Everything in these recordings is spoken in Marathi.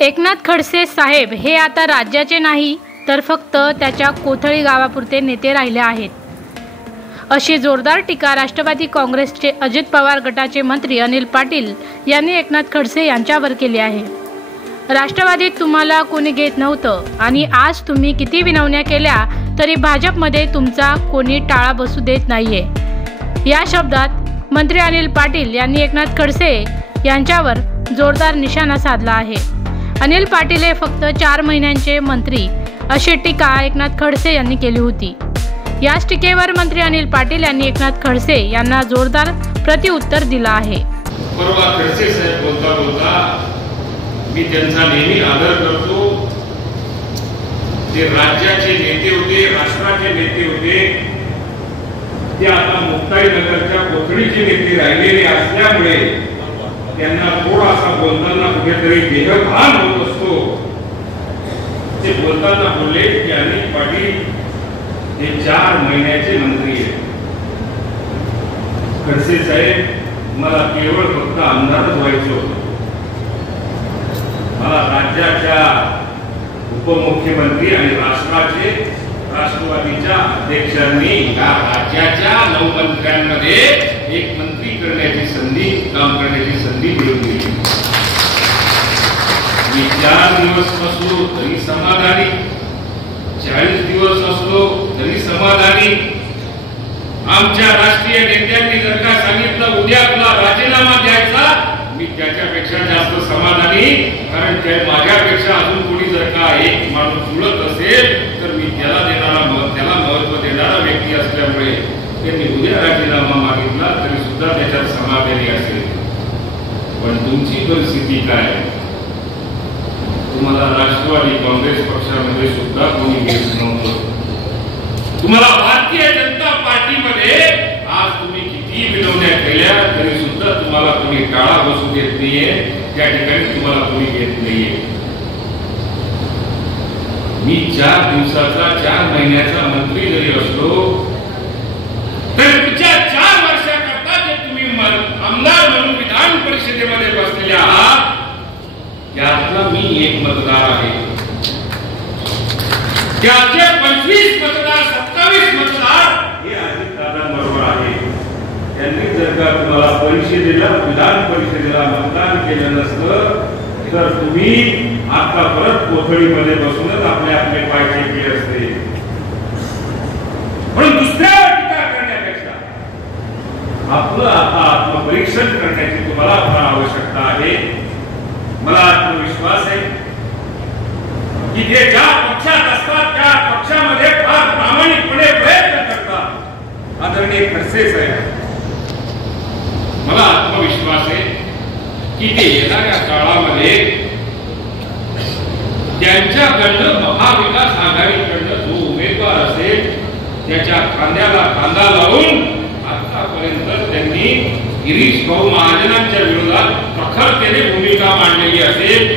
एकनाथ खडसे साहेब हे आता राज्याचे नाही तर फक्त त्याच्या कोथळी गावापुरते नेते राहिले आहेत, अशी जोरदार टीका राष्ट्रवादी काँग्रेसचे अजित पवार गटाचे मंत्री अनिल पाटील यांनी एकनाथ खडसे यांच्यावर केली आहे। राष्ट्रवादीत तुम्हाला कोणी घेत नव्हतं आणि आज तुम्ही किती विनवण्या केल्या तरी भाजपमध्ये तुमचा कोणी टाळा बसू देत नाहीये। या शब्दात मंत्री अनिल पाटील यांनी एकनाथ खडसे यांच्यावर जोरदार निशाणा साधला आहे। अनिल पाटील हे फक्त 4 महिन्यांचे मंत्री अशी टीका एकनाथ खडसे यांनी केली होती। याच टीकेवर मंत्री अनिल पाटील यांनी एकनाथ खडसे यांना जोरदार प्रत्युत्तर दिलं आहे। परवा खडसे साहेब बोलता मी त्यांचा नेहमी आदर करतो। ते राज्याचे नेते होते, राष्ट्राचे नेते होते, ते आता मुक्ताईनगरच्या कोथळीचे नेते राहिलेले असल्यामुळे त्यांना थोडासा बोलताना कुठेतरी देहभान होत असतो। ते बोलताना बोलले की अनिल पाटील हे 4 महिन्याचे मंत्री आहेत। खडसे साहेब मला केवळ फक्त आमदारच व्हायचं होतं। मला राज्याच्या उपमुख्यमंत्री आणि राष्ट्रवादीच्या अध्यक्षांनी या राज्याच्या 9 मंत्र्यांमध्ये एक मंत्री करण्याची संधी, काम करण्याची संधी मिळवून दिली। मी 4 दिवस असलो तरी समाधानी, 40 दिवस असलो तरी समाधानी। आमच्या राष्ट्रीय नेत्यांनी जर का सांगितलं उद्या आपला राजीनामा द्यायचा, मी त्याच्यापेक्षा जास्त समाधानी, कारण त्या माझ्यापेक्षा अजून कोणी जर का एक माणूस जुळत असेल तर मी त्याला महत्व देणारा व्यक्ती असल्यामुळे त्यांनी उद्या राजीनामा मागितला तरी सुद्धा त्याच्यात समाधानी असेल। पण तुमची परिस्थिती काय? तुम्हाला राष्ट्रवादी काँग्रेस पक्षामध्ये सुद्धा कोणी घेत नव्हतं। तुम्हाला भारतीय जनता पार्टीमध्ये आज तुम्ही किती विनवण्या केल्या तरी सुद्धा तुम्हाला कोणी टाळा बसू देत नाहीये, त्या ठिकाणी तुम्हाला कोणी घेत नाहीये। मी 4 दिवसाचा 4 महिन्याचा मंत्री जरी असलो तर पुढच्या 4 वर्षाकरता जे तुम्ही आमदार म्हणून विधान परिषदेमध्ये बसलेले आहात त्यातला मी एक मतदार आहे। त्याचे 25 मतदार 27 मतदार हे अजितदादांबरोबर आहे। त्यांनी जर का तुम्हाला विधान परिषदेला मतदान केलं नसतं तर तुम्ही आता परत कोथळीमध्ये बसूनच आपले पाय टेकले असते। म्हणून दुसऱ्यावर टीका करण्यापेक्षा आपलं आता आत्मपरीक्षण करण्याची तुम्हाला फार आवश्यकता आहे। मला आत्मविश्वास आहे की जे ज्या पक्षात असतात त्या पक्षामध्ये फार प्रामाणिकपणे प्रयत्न करतात आदरणीय खडसे साहेब। मला आत्मविश्वास आहे की ते येणाऱ्या काळामध्ये त्यांच्याकडनं महाविकास आघाडीकडनं जो उमेदवार असेल त्याच्या खांद्याला खांदा लावून आतापर्यंत त्यांनी गिरीश भाऊ महाजनांच्या विरोधात प्रखरतेने भूमिका मांडलेली असेल,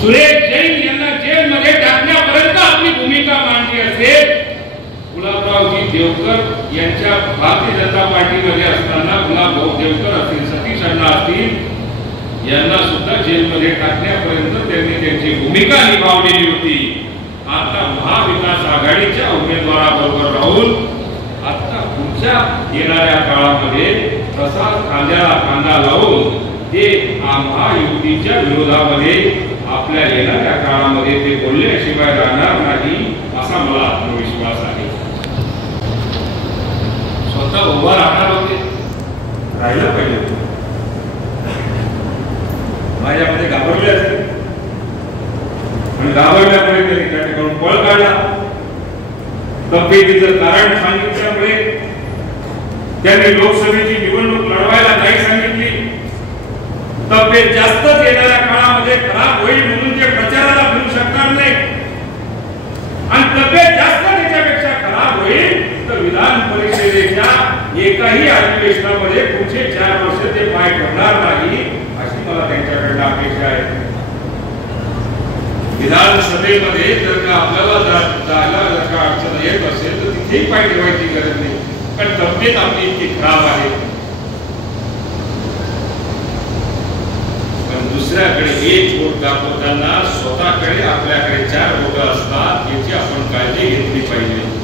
सुरेश जैन यांना जेलमध्ये टाकण्यापर्यंत आपली भूमिका मांडली असेल, गुलाबरावजी देवकर यांच्या भारतीय जनता पार्टीमध्ये असताना गुलाबभाऊ देवकर असतील, सतीश अण्णा असतील यांना सुद्धा जेलमध्ये टाकण्यापर्यंत त्यांनी त्यांची भूमिका निभावलेली होती। आता महाविकास आघाडीच्या उमेदवाराबरोबर राहून आता पुढच्या येणाऱ्या काळामध्ये तसाच खांद्याला खांदा लावून ते महायुतीच्या विरोधामध्ये आपल्या येणाऱ्या काळामध्ये ते बोलल्याशिवाय राहणार नाही असा मला आत्मविश्वास आहे। स्वतः उभा राहणार होते, राहिलं पाहिजे। माझ्यामध्ये घाबरले असते आणि घाबरल्यामुळे त्यांनी त्या ठिकाणी पळ काढला। तब्येतीचं कारण सांगितल्यामुळे त्यांनी लोकसभेची निवडणूक लढवायला नाही सांगितली। तब्येत जास्तच येणाऱ्या काळामध्ये खराब होईल म्हणून ते प्रचाराला फिरू शकणार नाही आणि तब्येत जास्त त्याच्यापेक्षा खराब होईल तर विधान परिषदेच्या एकाही अधिवेशनामध्ये पुढचे 4 वर्ष ते पाय ठेवणार नाही अशी मला त्यांच्याकडे अपेक्षा आहे। विधानसभेमध्ये जर का आपल्याला जायला जर का अडचण येत असेल तर तिथेही पाय ठेवायची गरज नाही, कारण तब्येत आपली इतकी खराब आहे। पण दुसऱ्या दुसऱ्याकडे एक बोट दाखवताना स्वतःकडे आपल्याकडे 4 बोटं असतात याची आपण काळजी घेतली पाहिजे.